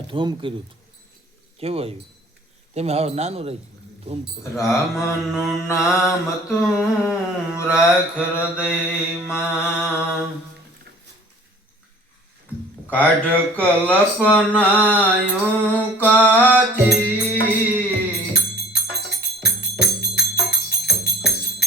ધૂમ કર્યું કેવું આવ્યું? તમે હવે નાનું રહી ધૂમ રામનું નામ તું રાખ હૃદયમાં. કાઢ કલ્પનાયું કાચી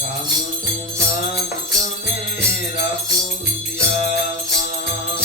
રામનું નામ તમે રાખો દિયામાં.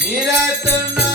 નિરતના